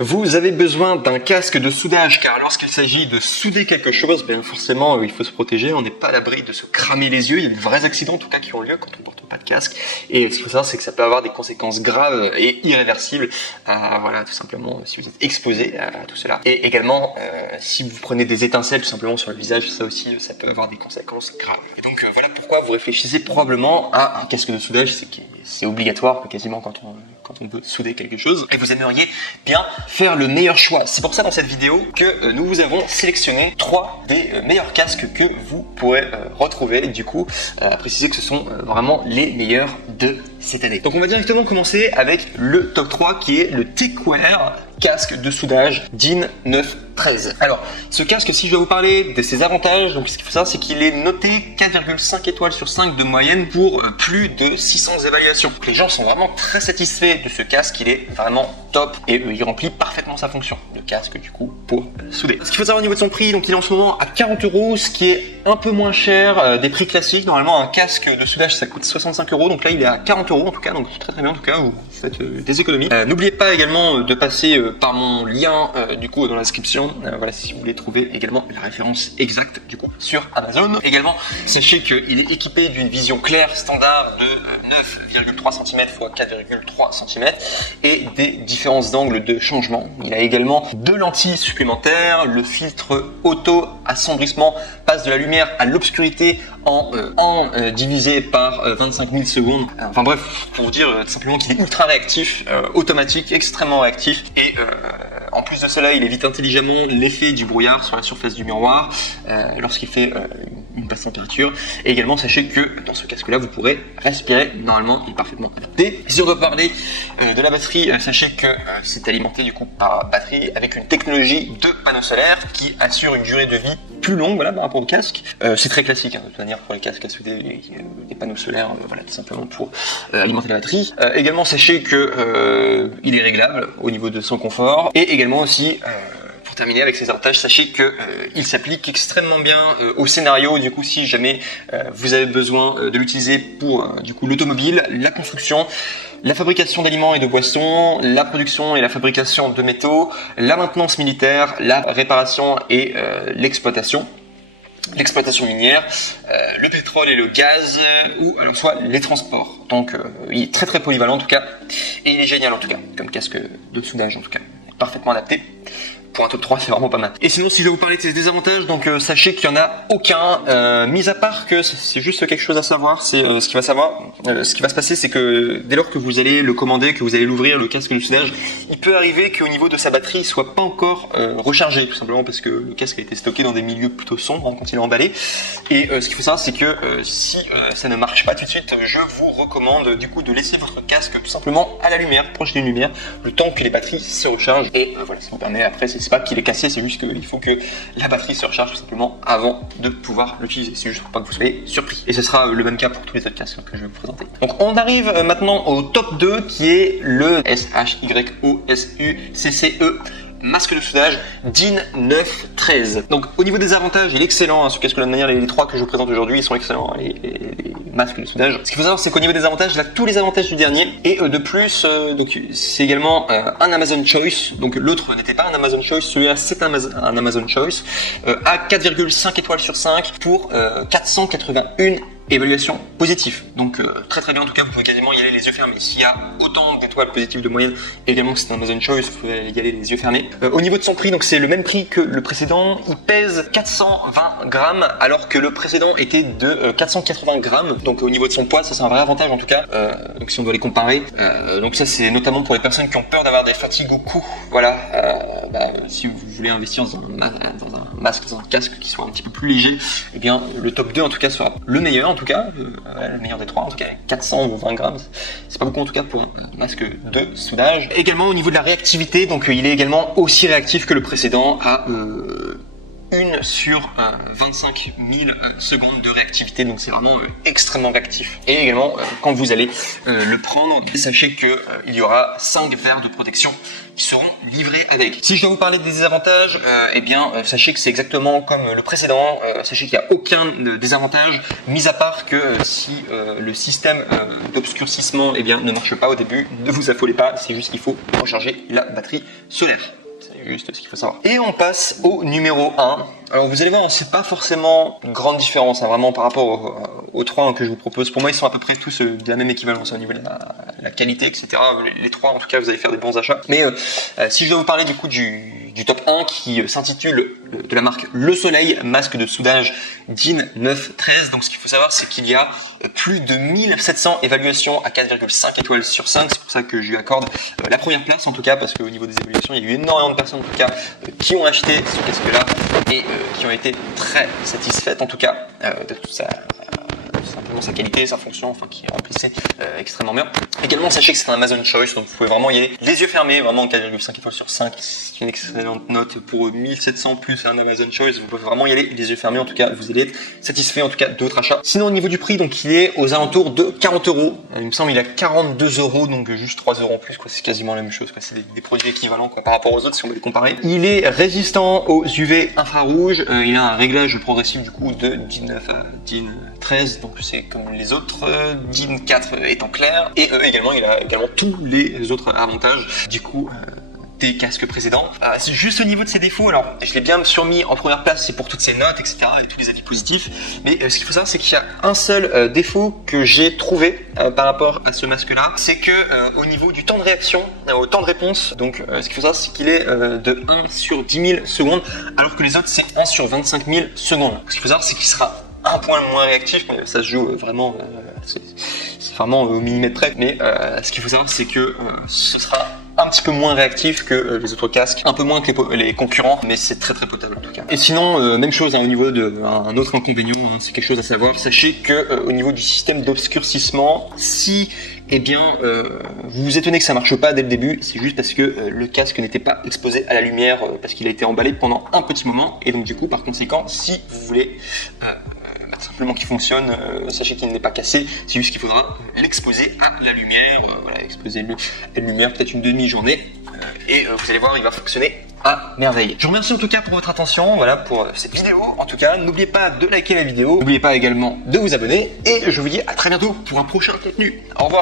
Vous avez besoin d'un casque de soudage car lorsqu'il s'agit de souder quelque chose, bien forcément il faut se protéger, on n'est pas à l'abri de se cramer les yeux, il y a de vrais accidents en tout cas qui ont lieu quand on ne porte pas de casque et ce qu'il faut savoir c'est que ça peut avoir des conséquences graves et irréversibles, voilà tout simplement si vous êtes exposé à tout cela. Et également si vous prenez des étincelles tout simplement sur le visage, ça aussi ça peut avoir des conséquences graves. Et donc voilà pourquoi vous réfléchissez probablement à un casque de soudage, c'est obligatoire quasiment quand on veut souder quelque chose et vous aimeriez bien faire le meilleur choix. C'est pour ça dans cette vidéo que nous vous avons sélectionné 3 des meilleurs casques que vous pourrez retrouver. Du coup, à préciser que ce sont vraiment les meilleurs de cette année. Donc on va directement commencer avec le top 3 qui est le Tekware casque de soudage DIN 913. Alors, ce casque, si je vais vous parler de ses avantages, donc ce qu'il faut savoir, c'est qu'il est noté 4,5 étoiles sur 5 de moyenne pour plus de 600 évaluations. Donc, les gens sont vraiment très satisfaits de ce casque, il est vraiment top et il remplit parfaitement sa fonction. Le casque, du coup, pour souder. Ce qu'il faut savoir au niveau de son prix, donc il est en ce moment à 40 €, ce qui est un peu moins cher des prix classiques. Normalement, un casque de soudage, ça coûte 65 €, donc là, il est à 40 € en tout cas, donc très très bien en tout cas, vous faites des économies. N'oubliez pas également de passer par mon lien du coup dans la description, voilà si vous voulez trouver également la référence exacte du coup sur Amazon. Également sachez qu'il est équipé d'une vision claire standard de 9,3 cm x 4,3 cm et des différences d'angle de changement. Il a également 2 lentilles supplémentaires, le filtre auto assombrissement passe de la lumière à l'obscurité en divisé par 25 000 secondes. Enfin bref, pour vous dire tout simplement qu'il est ultra réactif, automatique, extrêmement réactif et en plus de cela, il évite intelligemment l'effet du brouillard sur la surface du miroir lorsqu'il fait une basse température. Et également, sachez que dans ce casque-là, vous pourrez respirer. Normalement, il est parfaitement adapté. Si on doit parler de la batterie, sachez que c'est alimenté du coup par batterie avec une technologie de panneaux solaires qui assure une durée de vie plus longue, voilà, par rapport au casque. C'est très classique, de toute manière, pour les casques à souder, les panneaux solaires, voilà, tout simplement pour alimenter la batterie. Également, sachez que il est réglable au niveau de son confort. Et également aussi, pour terminer avec ses avantages, sachez que il s'applique extrêmement bien au scénario. Du coup, si jamais vous avez besoin de l'utiliser pour du coup l'automobile, la construction, la fabrication d'aliments et de boissons, la production et la fabrication de métaux, la maintenance militaire, la réparation et l'exploitation minière, le pétrole et le gaz, ou alors soit les transports. Donc il est très très polyvalent en tout cas, et il est génial en tout cas, comme casque de soudage en tout cas, parfaitement adapté. Pour un top 3, c'est vraiment pas mal. Et sinon, si je vais vous parler de ses désavantages, donc sachez qu'il n'y en a aucun, mis à part que c'est juste quelque chose à savoir. C'est ce qui va se passer, c'est que dès lors que vous allez le commander, que vous allez l'ouvrir, le casque de soudage, il peut arriver qu'au niveau de sa batterie, il soit pas encore rechargé, tout simplement parce que le casque a été stocké dans des milieux plutôt sombres quand il est emballé. Et ce qu'il faut savoir, c'est que si ça ne marche pas tout de suite, je vous recommande du coup de laisser votre casque tout simplement à la lumière, proche d'une lumière, le temps que les batteries se rechargent. Et voilà, ça vous permet après, c'est pas qu'il est cassé, c'est juste qu'il faut que la batterie se recharge tout simplement avant de pouvoir l'utiliser. C'est juste pour pas que vous soyez surpris. Et ce sera le même cas pour tous les autres casques que je vais vous présenter. Donc on arrive maintenant au top 2 qui est le SHYOSUCCE masque de soudage DIN 913. Donc au niveau des avantages, il est excellent, hein, ce casque-là de manière, les 3 que je vous présente aujourd'hui, ils sont excellents, les masques de soudage. Ce qu'il faut savoir, c'est qu'au niveau des avantages, il a tous les avantages du dernier, et de plus, donc c'est également un Amazon Choice, donc l'autre n'était pas un Amazon Choice, celui-là c'est un Amazon Choice, à 4,5 étoiles sur 5 pour 481 évaluation positive. Donc très très bien en tout cas, vous pouvez quasiment y aller les yeux fermés. S'il y a autant d'étoiles positives de moyenne, également c'est un Amazon Choice, vous pouvez y aller les yeux fermés. Au niveau de son prix, donc c'est le même prix que le précédent, il pèse 420 grammes alors que le précédent était de 480 grammes. Donc au niveau de son poids, ça c'est un vrai avantage en tout cas, donc si on doit les comparer. Donc ça c'est notamment pour les personnes qui ont peur d'avoir des fatigues au cou. Voilà, si vous voulez investir dans un masque, dans un casque qui soit un petit peu plus léger, eh bien le top 2 en tout cas sera le meilleur. En tout cas, le meilleur des 3 en tout cas, 420 grammes, c'est pas beaucoup en tout cas pour un masque de soudage. Également au niveau de la réactivité, donc il est également aussi réactif que le précédent à 1 sur 25 000 secondes de réactivité, donc c'est vraiment extrêmement réactif. Et également, quand vous allez le prendre, sachez que il y aura 5 verres de protection qui seront livrés avec. Si je dois vous parler des désavantages, sachez que c'est exactement comme le précédent. Sachez qu'il n'y a aucun désavantage, mis à part que si le système d'obscurcissement ne marche pas au début, ne vous affolez pas, c'est juste qu'il faut recharger la batterie solaire. C'est juste ce qu'il faut savoir. Et on passe au numéro 1. Alors vous allez voir, c'est pas forcément une grande différence, vraiment par rapport aux 3 que je vous propose. Pour moi, ils sont à peu près tous de la même équivalence au niveau de la qualité, etc. Les 3, en tout cas, vous allez faire des bons achats. Mais si je dois vous parler du coup du top 1 qui s'intitule de la marque Le Soleil, masque de soudage DIN 913. Donc ce qu'il faut savoir, c'est qu'il y a plus de 1700 évaluations à 4,5 étoiles sur 5. C'est pour ça que je lui accorde la première place, en tout cas, parce qu'au niveau des évaluations, il y a eu énormément de personnes, en tout cas, qui ont acheté ce casque-là et qui ont été très satisfaites, en tout cas, de tout ça. Simplement sa qualité, sa fonction, qui remplissait extrêmement bien. Également, sachez que c'est un Amazon Choice, donc vous pouvez vraiment y aller les yeux fermés, vraiment 4,5 étoiles sur 5. C'est une excellente note pour 1700 plus un Amazon Choice. Vous pouvez vraiment y aller les yeux fermés, en tout cas, vous allez être satisfait, en tout cas, de votre achat. Sinon, au niveau du prix, donc il est aux alentours de 40 €. Il me semble il est à 42 €, donc juste 3 € en plus, c'est quasiment la même chose, c'est des produits équivalents par rapport aux autres si on veut les comparer. Il est résistant aux UV infrarouges, il a un réglage progressif du coup de DIN 9 à DIN 13, donc c'est comme les autres, DIN 4 étant clair, et également il a également tous les autres avantages du coup des casques précédents. C'est juste au niveau de ses défauts, alors je l'ai bien surmis en première place, c'est pour toutes ses notes, etc. et tous les avis positifs, mais ce qu'il faut savoir, c'est qu'il y a un seul défaut que j'ai trouvé par rapport à ce masque là, c'est que au niveau du temps de réaction, au temps de réponse, donc ce qu'il faut savoir, c'est qu'il est de 1 sur 10 000 secondes, alors que les autres c'est 1 sur 25 000 secondes. Ce qu'il faut savoir, c'est qu'il sera un point moins réactif, mais ça se joue vraiment, c'est vraiment au millimètre près, mais ce qu'il faut savoir, c'est que ce sera un petit peu moins réactif que les autres casques, un peu moins que les concurrents, mais c'est très potable en tout cas. Et sinon, même chose au niveau de un autre inconvénient, c'est quelque chose à savoir. Sachez que au niveau du système d'obscurcissement, si vous vous étonnez que ça marche pas dès le début, c'est juste parce que le casque n'était pas exposé à la lumière parce qu'il a été emballé pendant un petit moment, et donc du coup par conséquent, si vous voulez simplement qu'il fonctionne, sachez qu'il n'est pas cassé, c'est juste qu'il faudra l'exposer à la lumière, exposer à la lumière peut-être une demi-journée, et vous allez voir, il va fonctionner à merveille. Je vous remercie en tout cas pour votre attention, pour cette vidéo. En tout cas, n'oubliez pas de liker la vidéo, n'oubliez pas également de vous abonner, et je vous dis à très bientôt pour un prochain contenu. Au revoir.